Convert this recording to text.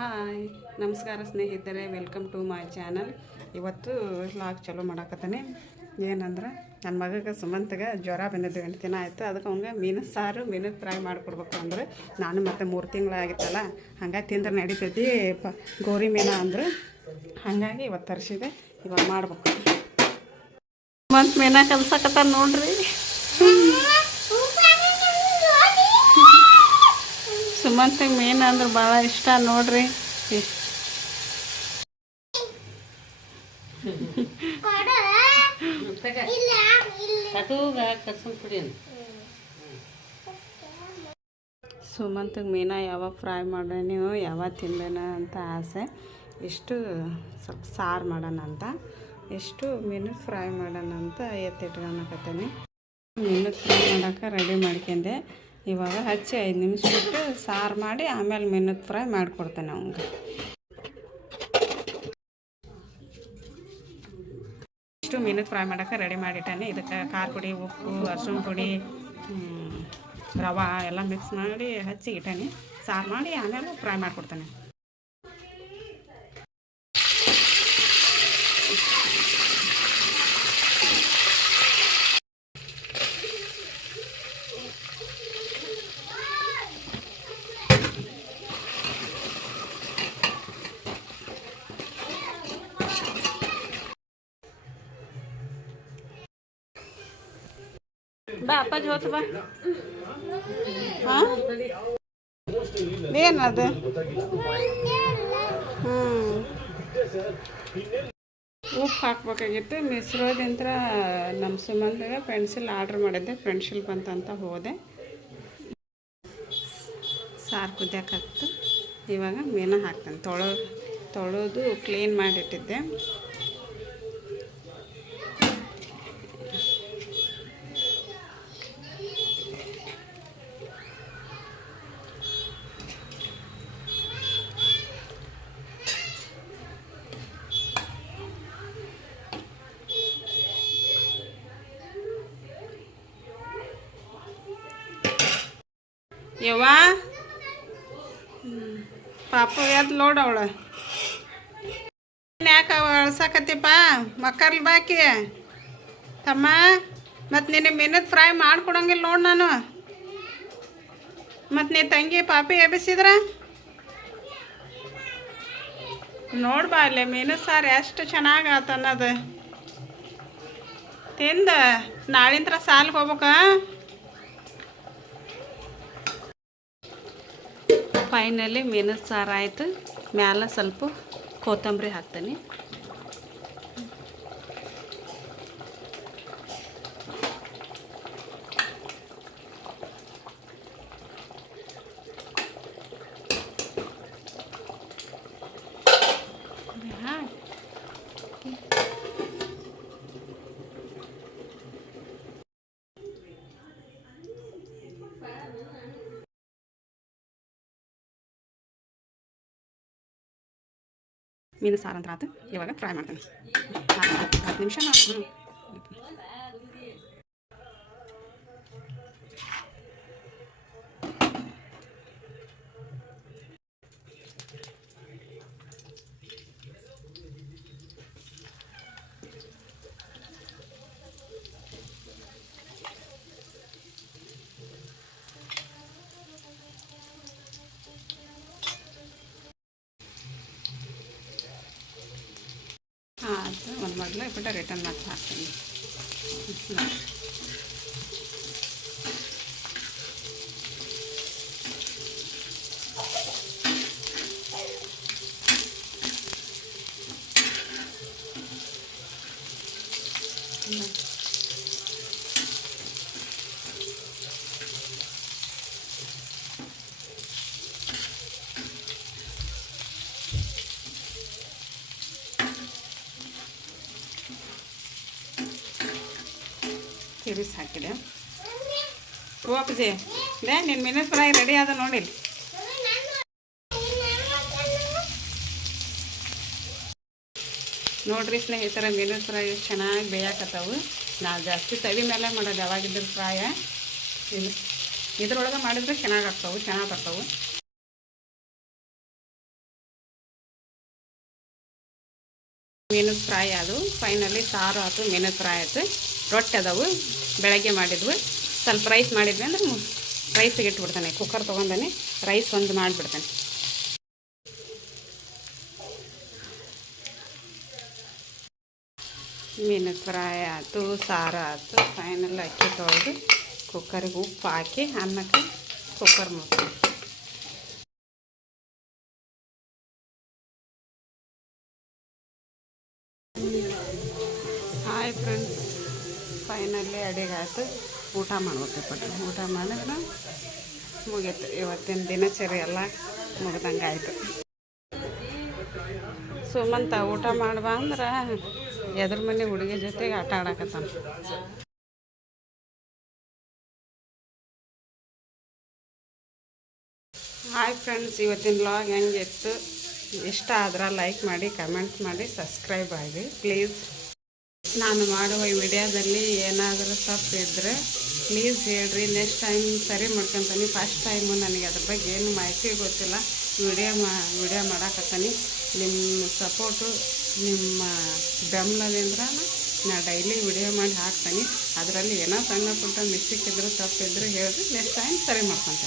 Hi, ನಮಸ್ಕಾರ ಸ್ನೇಹಿತರೆ welcome to my channel ಇವತ್ತು ಲಾಕ್ ಚಲೋ ಮಾಡಾಕತ್ತಾನೆ. ಏನಂದ್ರೆ ನನ್ನ ಮಗಗೆ ಸುಮಂತ್ಗೆ ಜ್ವರ ಬಂದಿದ್ದು ಎಂಟು ದಿನ ಆಯಿತು. ಅದಕ್ಕೆ ಅವಂಗೆ ಮೀನು ಸಾರು, ಮೀನು ಫ್ರೈ ಮಾಡಿಕೊಡ್ಬೇಕು ಅಂದ್ರೆ. ನಾನು ಮತ್ತೆ ಮೂರು ತಿಂಗಳಾಗಿತ್ತಲ್ಲ. ಹಂಗಾಗಿ ತಿಂದ್ರೆ ನಡೀತೈತಿ, ಪ, ಗೋರಿ ಮೀನು ಅಂದ್ರೆ. ಹಾಗಾಗಿ ಇವತ್ತು ತರಿಸಿದೆ. ಇವಾಗ ಮಾಡ್ಬೇಕು. ಸುಮಂತ್ ಮೀನ ಕಲ್ಸಕತ್ತ ನೋಡ್ರಿ. ಸುಮಂತಿಗೆ ಮೀನು ಅಂದ್ರೆ ಭಾಳ ಇಷ್ಟ ನೋಡ್ರಿ. ಸುಮಂತಿಗೆ ಮೀನ ಯಾವಾಗ ಫ್ರೈ ಮಾಡೀನಿ ಯಾವಾಗ ತಿನ್ಬೇನ ಅಂತ ಆಸೆ. ಇಷ್ಟು ಸ್ವಲ್ಪ ಸಾರು ಮಾಡೋಣ ಅಂತ. ಎಷ್ಟು ಮೀನು ಫ್ರೈ ಮಾಡೋಣ ಅಂತ ಎತ್ತಿಟ್ಕೊಳಕತ್ತೀನಿ ಮೀನು ಫ್ರೈ ಮಾಡೋಕೆ ರೆಡಿ ಮಾಡ್ಕೊಂಡೆ. ಇವಾಗ ಹಚ್ಚಿ ಐದು ನಿಮಿಷ ಬಿಟ್ಟು ಸಾರು ಮಾಡಿ ಆಮೇಲೆ ಮೀನದ ಫ್ರೈ ಮಾಡಿಕೊಡ್ತೇನೆ ಅವಂಗೆ ಇಷ್ಟು ಮೀನು ಫ್ರೈ ಮಾಡೋಕೆ ರೆಡಿ ಮಾಡಿಟ್ಟಾನೆ. ಇದಕ್ಕೆ ಖಾರ ಪುಡಿ, ಉಪ್ಪು ಅರ್ಶಿನ ಪುಡಿ ರವೆ ಎಲ್ಲ ಮಿಕ್ಸ್ ಮಾಡಿ ಹಚ್ಚಿ ಇಟ್ಟಾನೆ ಸಾರು ಮಾಡಿ ಆಮೇಲೆ ಫ್ರೈ ಮಾಡಿಕೊಡ್ತಾನೆ. ಅಪ್ಪಾಜಿ ಹೋತು ಬಾ. ಹಾಂ? ಏನದು ಉಪ್ಪು ಹಾಕ್ಬೇಕಾಗಿತ್ತು. ಮಿಸ್ರೋದಿಂತ ನಮ್ಮ ಸುಮಂದಾಗ ಪೆನ್ಸಿಲ್ ಆರ್ಡ್ರ್ ಮಾಡಿದ್ದೆ. ಪೆನ್ಸಿಲ್ ಬಂತಂತ ಹೋದೆ. ಸಾರು ಕುದಿಯಕತ್ತು ಇವಾಗ ಮೀನು ಹಾಕ್ತೇನೆ. ತೊಳೋ ತೊಳೆದು ಕ್ಲೀನ್ ಮಾಡಿಟ್ಟಿದ್ದೆ. ಯವ್ವ? ಪಾಪ ಎದ್ದು ಲೋಡ್ ಅವಳ. ಯಾಕೆ ಅಳ್ಸಕತ್ತಿಪ್ಪ? ಮಕ್ಕರ್ಲಿ ಬಾಕಿ. ತಮ್ಮ, ಮತ್ತು ನಿನ್ನ ಮೀನದ ಫ್ರೈ ಮಾಡ್ಕೊಡಂಗಿಲ್ಲ ನೋಡಿ ನಾನು. ಮತ್ತು ನೀ ತಂಗಿ ಪಾಪಿ ಎಬ್ಬಿಸಿದ್ರ? ನೋಡ್ಬಾ ಅಲ್ಲಿ ಮೀನು ಸಾರು ಎಷ್ಟು ಚೆನ್ನಾಗಿ ಆತನ್ನದು ತಿಂದ, ನಾಳಿಂತ್ರ ಸಾಲಿಗೆ ಹೋಗ್ಬೇಕಾ? ಫೈನಲಿ ಮೀನು ಸಾರು ಆಯಿತು. ಮ್ಯಾಲ ಸ್ವಲ್ಪ ಕೊತ್ತಂಬರಿ ಹಾಕ್ತೀನಿ. ಮೀನು ಸಾರು ಅಂತ ಆತು. ಇವಾಗ ಫ್ರೈ ಮಾಡ್ತೀನಿ. ಹತ್ತು ನಿಮಿಷ ಹ್ಞೂ ಅದು ಒಂದು ಮೊದಲು ಬಿಟ್ಟು ರಿಟರ್ನ್ ಮಾಡಿ ಹಾಕ್ತೀನಿ. ಕಿರಿಸ್ ಹಾಕಿದೆ. ಓ ಅಪ್ಪಾಜಿ ದೇ ನಿನ್ನ ಫ್ರೈ ರೆಡಿ ಆದ ನೋಡಿಲ್ಲ ನೋಡ್ರಿ ಸ್ನೇಹಿತರ ಮೀನು ಫ್ರೈ ಎಷ್ಟು ಚೆನ್ನಾಗಿ ಬೇಯಾಕತ್ತವು. ನಾವು ಜಾಸ್ತಿ ತವಿ ಮೇಲೆ ಮಾಡೋದು ಯಾವಾಗಿದ್ದ ಫ್ರಾಯ ಇದು ಇದ್ರೊಳಗೆ ಮಾಡಿದ್ರೆ ಚೆನ್ನಾಗಿ ಆಗ್ತವೆ, ಚೆನ್ನಾಗಿ ಬರ್ತವೆ. ಮೀನು ಫ್ರೈ ಅದು. ಫೈನಲಿ ಸಾರು ಆಯ್ತು ಮೀನು ಫ್ರೈ ಆಯಿತು ರೊಟ್ಟಿ ಅದಾವು, ಬೆಳಗ್ಗೆ ಮಾಡಿದ್ವು. ಸ್ವಲ್ಪ ರೈಸ್ ಮಾಡಿದ್ವಿ ಅಂದ್ರೆ ರೈಸಿಗೆ ಇಟ್ಬಿಡ್ತಾನೆ. ಕುಕ್ಕರ್ ತೊಗೊಂಡಾನೆ ರೈಸ್ ಒಂದು ಮಾಡಿಬಿಡ್ತಾನೆ. ಮೀನು ಫ್ರೈ ಆಯ್ತು, ಸಾರು ಆಯ್ತು ಫೈನಲ್ ಅಕ್ಕಿ ತೊಳೆದು ಕುಕ್ಕರಿಗೆ ಉಪ್ಪು ಹಾಕಿ, ಅನ್ನಕ್ಕೆ ಕುಕ್ಕರ್ ಮುಚ್ತೀನಿ ಫೈನಲಿ ಅಡಿಗೆ ಆಯ್ತು. ಊಟ ಮಾಡ್ಬೇಕು ಪಟ್ಟ ಊಟ ಮಾಡಿದ್ರೆ ಮುಗೀತು. ಇವತ್ತಿನ ದಿನಚರಿ ಎಲ್ಲ ಮುಗ್ದಂಗೆ ಆಯಿತು. ಸುಮಂತ, ಊಟ ಮಾಡ್ಬಾ ಅಂದ್ರೆ ಎದ್ರ ಮನೆ ಹುಡುಗಿ ಜೊತೆಗೆ ಆಟ ಆಡಕತ್ತಾನ. ಹಾಯ್ ಫ್ರೆಂಡ್ಸ್ ಇವತ್ತಿನ ಬ್ಲಾಗ್ ಹೆಂಗಿತ್ತು? ಇಷ್ಟ ಆದ್ರೆ ಲೈಕ್ ಮಾಡಿ ಕಮೆಂಟ್ ಮಾಡಿ ಸಬ್ಸ್ಕ್ರೈಬ್ ಆಗಿ. ಪ್ಲೀಸ್ ನಾನು ಮಾಡುವ ಈ ವಿಡಿಯೋದಲ್ಲಿ ಏನಾದರೂ ತಪ್ಪು ಇದ್ದರೆ ಪ್ಲೀಸ್ ಹೇಳ್ರಿ. ನೆಕ್ಸ್ಟ್ ಟೈಮ್ ಸರಿ ಮಾಡ್ಕೊತೀನಿ. ಫಸ್ಟ್ ಟೈಮು ನನಗೆ ಅದ್ರ ಬಗ್ಗೆ ಏನು ಮಾಹಿತಿ ಗೊತ್ತಿಲ್ಲ. ವಿಡಿಯೋ ಮಾ, ವಿಡಿಯೋ ಮಾಡಾಕತ್ತೀನಿ. ನಿಮ್ಮ ಸಪೋರ್ಟು ನಿಮ್ಮ ಬೆಂಬಲದಿಂದ ನಾ ಡೈಲಿ ವಿಡಿಯೋ ಮಾಡಿ ಹಾಕ್ತೀನಿ. ಅದರಲ್ಲಿ ಏನೋ ಸಣ್ಣ ಪುಟ್ಟ ಮಿಸ್ಟೇಕ್ ಇದ್ದರೂ ತಪ್ಪಿದ್ರು ಹೇಳ್ರಿ. ನೆಕ್ಸ್ಟ್ ಟೈಮ್ ಸರಿ ಮಾಡ್ಕೊತಾನೆ.